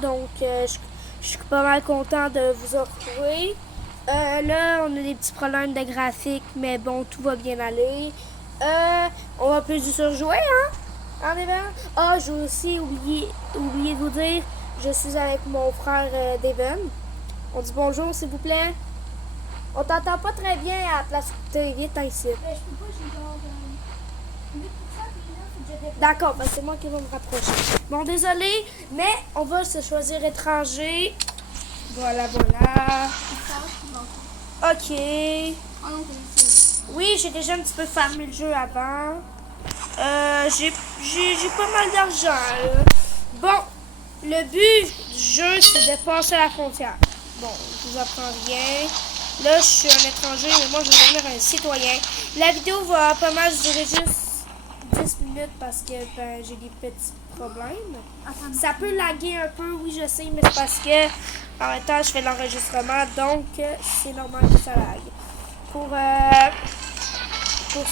Donc, je suis pas mal content de vous retrouver. Là, on a des petits problèmes de graphique, mais bon, tout va bien aller. On va plus surjouer, hein? En événement. Ah, j'ai aussi oublié de vous dire, je suis avec mon frère Devon. On dit bonjour, s'il vous plaît. On t'entend pas très bien à la place où t'es. Viens, t'as ici. Je peux pas, j'ai genre 8%, puis là, faut que je dépasse. D'accord, ben c'est moi qui vais me rapprocher. Bon, désolé, mais on va se choisir étranger. Voilà. Ok. Ah non, c'est ici. Oui, j'ai déjà un petit peu farmé le jeu avant. J'ai pas mal d'argent, là. Bon, le but du jeu, c'est de passer la frontière. Bon, je vous apprends rien. Là, je suis un étranger, mais moi, je vais devenir un citoyen. La vidéo va pas mal durer juste 10 minutes parce que ben, j'ai des petits problèmes. Attends, Ça peut laguer un peu, oui, je sais, mais c'est parce que en même temps, je fais l'enregistrement, donc c'est normal que ça lague. Pour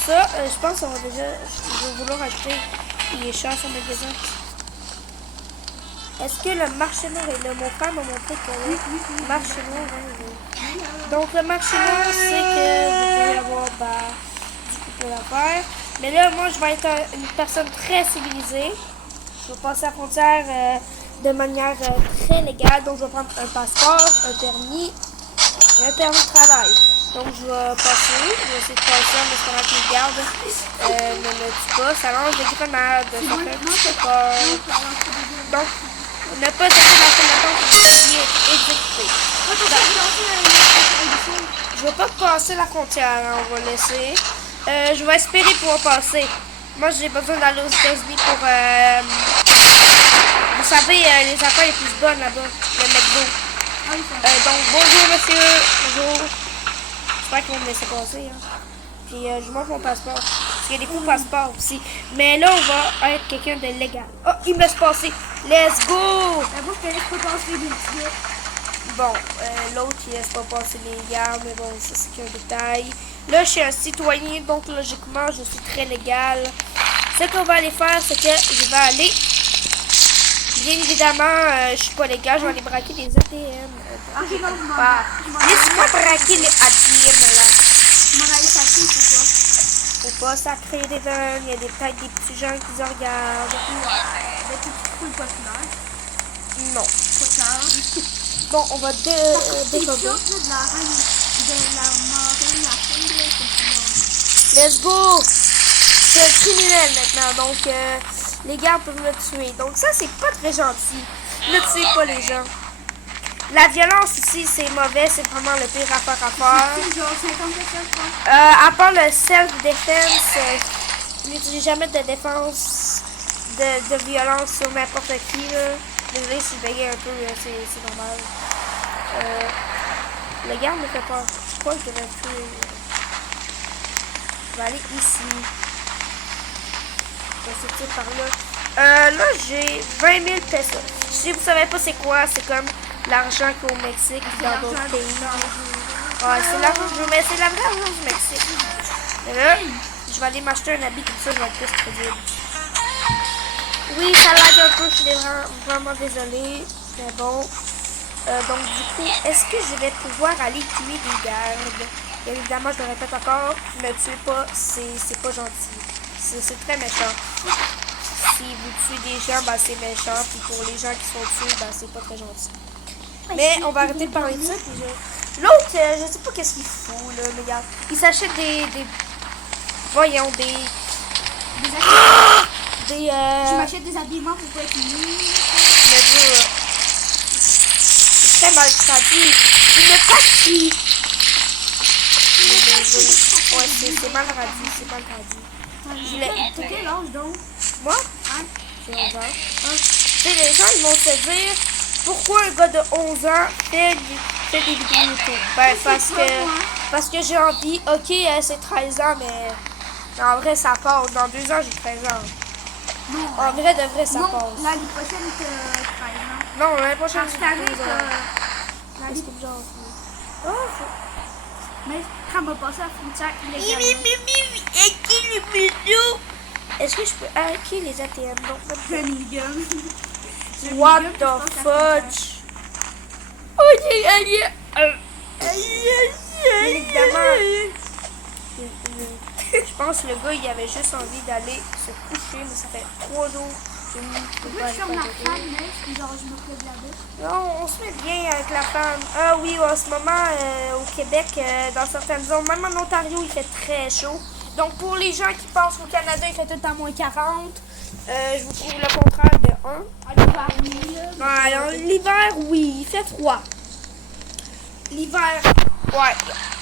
ça, je pense qu'on va déjà. Je vais vouloir acheter les chats au magasin. Est-ce que le marché noir est là? Mon frère m'a montré que le marché noir, oui. Donc, le marché noir, c'est que vous pouvez avoir du coup d'affaires. Mais là, moi, je vais être une personne très civilisée. Je vais passer la frontière de manière très légale. Donc, je vais prendre un passeport, un permis et un permis de travail. Donc, je vais passer. Je vais essayer de passer en espérant que les gardes ne me tuent pas. Ça lance des grenades. Ça fait un petit peu peur. Donc, ne pas jeter la fenêtre que vous pourriez être exécuté. Je ne vais pas passer la frontière. Hein, on va laisser. Je vais espérer pouvoir passer. Moi, j'ai besoin d'aller aux États-Unis pour... vous savez, les affaires les plus bonnes là-bas. Le McDo. Donc, bonjour, monsieur. Bonjour. J'espère qu'ils vont me laisser passer. Hein. Puis, je montre mon passeport. Parce qu'il y a des faux passeports aussi. Mais là, on va être quelqu'un de légal. Oh, il me laisse passer. Let's go! Moi, je te laisse pas passer des petits gars. Bon, l'autre, il laisse pas passer les gardes. Mais bon, ça, c'est qu'un détail. Là, je suis un citoyen. Donc, logiquement, je suis très légal. Ce qu'on va aller faire, c'est que je vais aller... Bien évidemment, je suis pas légal. Je vais aller braquer des ATM. Laisse-moi braquer les ATM, là. Je m'en allais sacrer, c'est ça. Faut pas sacrer des jeunes, il y a peut-être des petits gens qui se regardent. Ouais, mais tu trouves le populaire. Non. Pas cher. Bon, on va C'est décoder. sûr, de la reine, de la marraine, la fille, là, c'est ça. Let's go! Je suis un criminel maintenant, donc les gardes peuvent me tuer. Donc ça, c'est pas très gentil. Ne tuez pas les gens. La violence ici, c'est mauvais, c'est vraiment le pire affaire à faire. C'est genre 50 personnes, je pense. À part le self-defense, n'utilisez jamais de défense, de violence sur n'importe qui. Là. Désolé si je bégaye un peu, c'est normal. Le garde me fait peur. Je crois que je devrais tuer. Je vais aller ici. Je vais sortir par là. Là, j'ai 20 000 pesos. Si vous savez pas c'est quoi, c'est comme l'argent qu'il y a au Mexique dans d'autres pays. Ouais, c'est l'argent du mais c'est la vraie argent du Mexique. Mais là, je vais aller m'acheter un habit comme ça, je vais être plus crédible. Oui, ça lag un peu, je suis vraiment désolée. Mais bon. Donc du coup, est-ce que je vais pouvoir aller tuer des gardes? Bien évidemment, je le répète encore, ne tuez pas, c'est pas gentil. C'est très méchant. Si vous tuez des gens, ben c'est méchant. Puis pour les gens qui sont tués, ben c'est pas très gentil. Mais on va arrêter de parler de ça. L'autre, je sais pas qu'est-ce qu'il fout, là, mais regarde. Il s'achète des... Voyons, des... Je m'achète des habillements pour pas être nul. Mais c'est très mal traduit. Une partie. Ouais, c'est mal traduit, c'est mal traduit. T'as quel âge donc? Moi? Hein? J'ai 11 ans. Tu sais, les gens, ils vont se dire, pourquoi un gars de 11 ans fait des vidéos YouTube? Ben, parce que j'ai envie. Ok, c'est 13 ans, mais en vrai, ça passe. Dans 2 ans, j'ai 13 ans. Non. En vrai, de vrai, ça Non, passe. l'année prochaine, t'as 13 ans. Non, l'année prochaine, Cette j'ai année, 12 ans. t'as... Qu'est-ce que j'en fais? Oh, Mais quand on va passer la frontière illégalement. Est-ce que je peux hacker les ATM? Non, Johnny Gun. What the fudge? Oh yeah. Bien évidemment, je pense que le gars, il avait juste envie d'aller se coucher, mais ça fait 3 jours que je ne peux pas Je ferme la aller femme, mais genre je me fais regarder. Non, on se met bien avec la femme. Ah oui, en ce moment, au Québec, dans certaines zones, même en Ontario, il fait très chaud. Donc, pour les gens qui pensent qu'au Canada, il fait tout le temps moins 40, je vous trouve le contraire de 1. À l'hiver, oui, là. Ouais, alors, l'hiver, oui, il fait froid. L'hiver, ouais,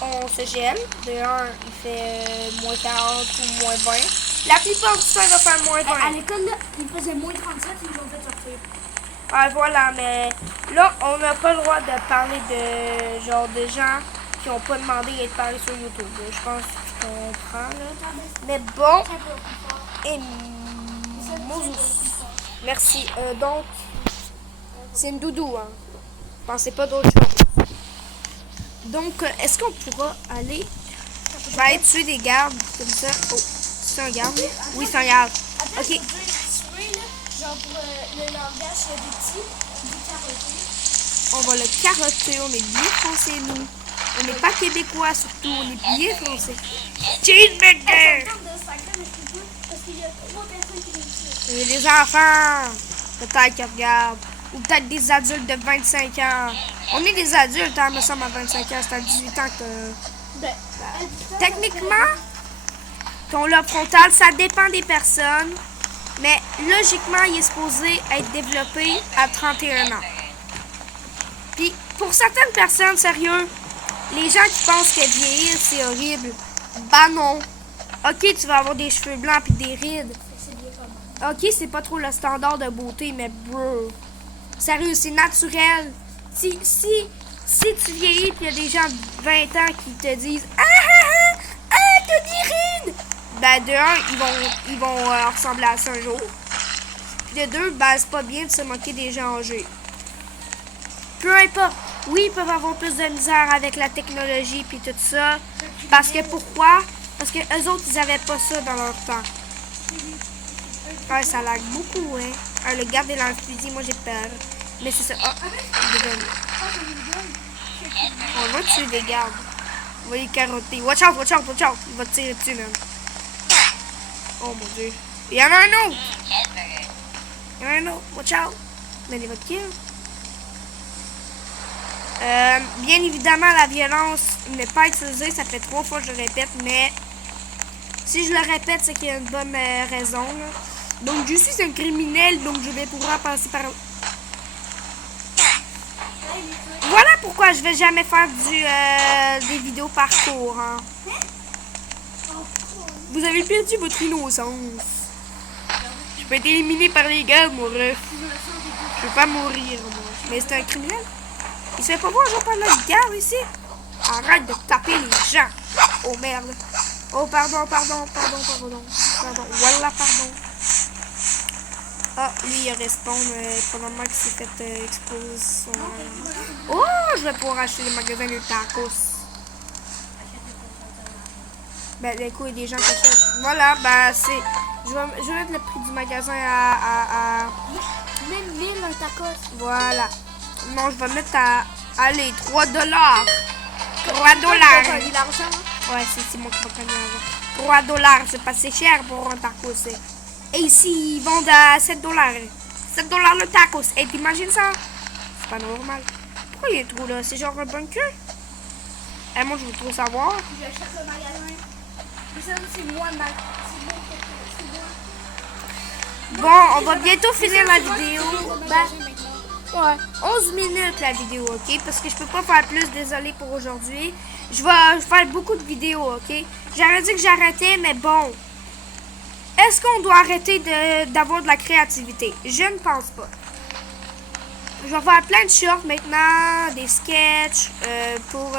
on se gèle. De 1, il fait moins 40 ou moins 20. La plupart du temps, il va faire moins 20. À l'école, là, il faisait moins 37, ils nous ont fait sortir. Ah, voilà, mais là, on n'a pas le droit de parler de genre de gens qui n'ont pas demandé d'être parlé sur YouTube. Je pense que tu comprends, là. Mais bon, et Moses. Merci. Donc, c'est une doudou, hein. Pensez pas d'autre chose. Donc, est-ce qu'on pourra aller... Je vais aller tuer des gardes, comme ça. Oh, c'est un garde? Oui, c'est un garde. Attends, Ok. je veux dire, spray, là, genre pour le langage des petits, du carotté. On va le carotter, on est bien français, nous. On n'est pas québécois, surtout, on est bien français. Cheeseburger! Ça me tente de sacrer, mais je peux pas, parce qu'il y a 3 personnes qui réussissent. Il y a des enfants, peut-être qui regardent. Ou peut-être des adultes de 25 ans. On est des adultes, hein, me semble, à 25 ans. C'est à 18 ans que... Ben, Techniquement, ton lobe frontal, ça dépend des personnes. Mais logiquement, il est supposé être développé à 31 ans. Puis, pour certaines personnes, sérieux, les gens qui pensent que vieillir, c'est horrible, bah non. Ok, tu vas avoir des cheveux blancs puis des rides. c'est bien comme ça. Ok, c'est pas trop le standard de beauté, mais bro, sérieux, c'est naturel. Si tu vieillis puis il y a des gens de 20 ans qui te disent « Ah, t'as des rides! » Ben, de un, ils vont ressembler à ça un jour. Puis de deux, ben, c'est pas bien de se moquer des gens âgés. Peu importe. Oui, ils peuvent avoir plus de misère avec la technologie puis tout ça. Parce que pourquoi? Parce que eux autres, ils avaient pas ça dans leur temps. Ouais, ça lag beaucoup, hein. Ah, le garde est dans le fusil, moi j'ai peur. Mais c'est ça. Ah, il est devenu. On va tuer des gardes. On va les carotter. Watch out, watch out, watch out. Il va te tirer dessus, même. Oh mon dieu. Il y en a un autre. Il y en a un autre. Watch out. Mais il va te kill. Bien évidemment, la violence n'est pas utilisée. Ça fait 3 fois que je le répète, mais si je le répète, c'est qu'il y a une bonne raison. Là. Donc, je suis un criminel, donc je vais pouvoir passer par... Voilà pourquoi je vais jamais faire des vidéos parcours. Hein. Vous avez perdu votre innocence. Je peux être éliminé par les gars, mon ref. Je veux pas mourir, moi. Mais c'est un criminel. Il se fait pas voir, je parle de garde ici. Arrête de taper les gens. Oh merde. Oh pardon. Voilà, pardon. Ah, lui il respawn probablement qu'il s'est fait exploser son... Oh, je vais pouvoir acheter les magasins de tacos. Ben, d'un coup, il y a des gens qui achètent. Voilà, ben, c'est... Je vais mettre le prix du magasin à... Même 1000 un tacos. Voilà. Non, je vais mettre à... Allez, 3 dollars. 3 T'as dollars. gagné l'argent, hein? Ouais, c'est moi qui vais gagner l'argent. 3 dollars, c'est pas assez cher pour un tacos. Et ici, ils vendent à 7 dollars. 7 dollars le tacos. Et t'imagines ça? C'est pas normal. Pourquoi il y a trop là? C'est genre un bunker? Et moi, je veux trop savoir. J'achète le magasin. Mais ça, c'est moi, Mac. C'est moi. Bon, on va bientôt finir la vidéo. Ben, Ouais, 11 minutes la vidéo, ok? Parce que je peux pas faire plus, désolé pour aujourd'hui. Je vais faire beaucoup de vidéos, ok? J'avais dit que j'arrêtais, mais bon. Est-ce qu'on doit arrêter d'avoir de la créativité? Je ne pense pas. Je vais faire plein de shorts maintenant, des sketchs. Pour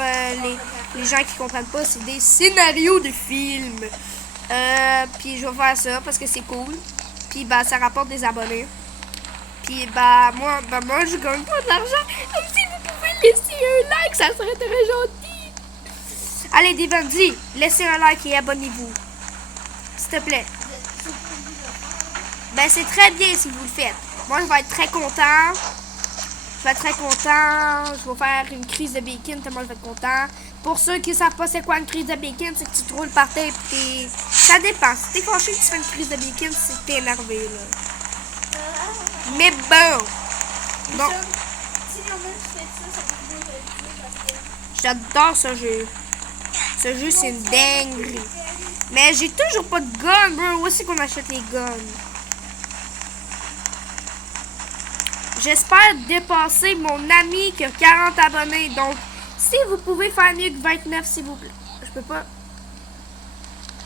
les gens qui comprennent pas, c'est des scénarios de films. Puis je vais faire ça parce que c'est cool. Puis bah ça rapporte des abonnés. Puis bah moi je gagne pas de l'argent. Donc si vous pouvez laisser un like, ça serait très gentil. Allez Devon, dis, laissez un like et abonnez-vous. S'il te plaît. Ben c'est très bien si vous le faites. Moi, je vais être très content. Je vais être très content. Je vais faire une crise de bacon tellement je vais être content. Pour ceux qui ne savent pas c'est quoi une crise de bacon, c'est que tu te roules par terre et t'es... Ça dépend. Si t'es fâché que tu fais une crise de bacon, c'est que t'es énervé, là. Mais bon. Bon. Si on a fait ça, ça peut être parce que... J'adore ce jeu. Ce jeu, c'est une dinguerie. Mais j'ai toujours pas de gun, bro. Où est-ce qu'on achète les guns? J'espère dépasser mon ami qui a 40 abonnés. Donc, si vous pouvez faire mieux que 29, s'il vous plaît. Je peux pas.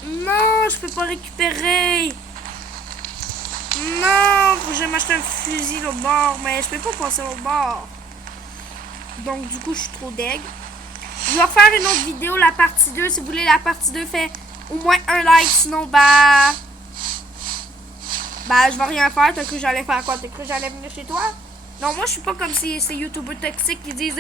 Non, je peux pas récupérer. Non, faut que je m'achète un fusil au bord. Mais je peux pas passer au bord. Donc, du coup, je suis trop deg. Je vais refaire une autre vidéo, la partie 2. Si vous voulez, la partie 2 fait au moins un like. Sinon, bah, je vais rien faire. T'as cru que j'allais faire quoi? T'as cru que j'allais venir chez toi? Non, moi, je suis pas comme ces youtubeurs toxiques qui disent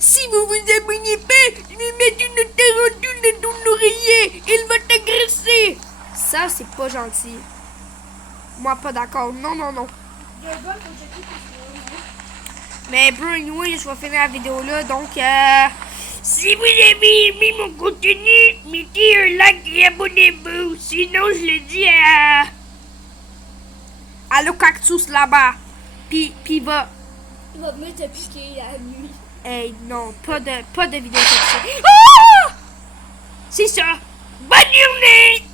si vous vous abonnez pas, je vais mettre une tarentule dans ton oreiller. Il va t'agresser. Ça, c'est pas gentil. Moi, pas d'accord. Non, non, non. Mais, bro, anyway, je vais finir la vidéo là. Donc, si vous avez aimé mon contenu, mettez un like et abonnez-vous. Sinon, je le dis à le cactus là-bas. Puis va. Il va venir te piquer la nuit. Hey, non, pas de vidéo comme ça. Ah! C'est ça. Bonne journée!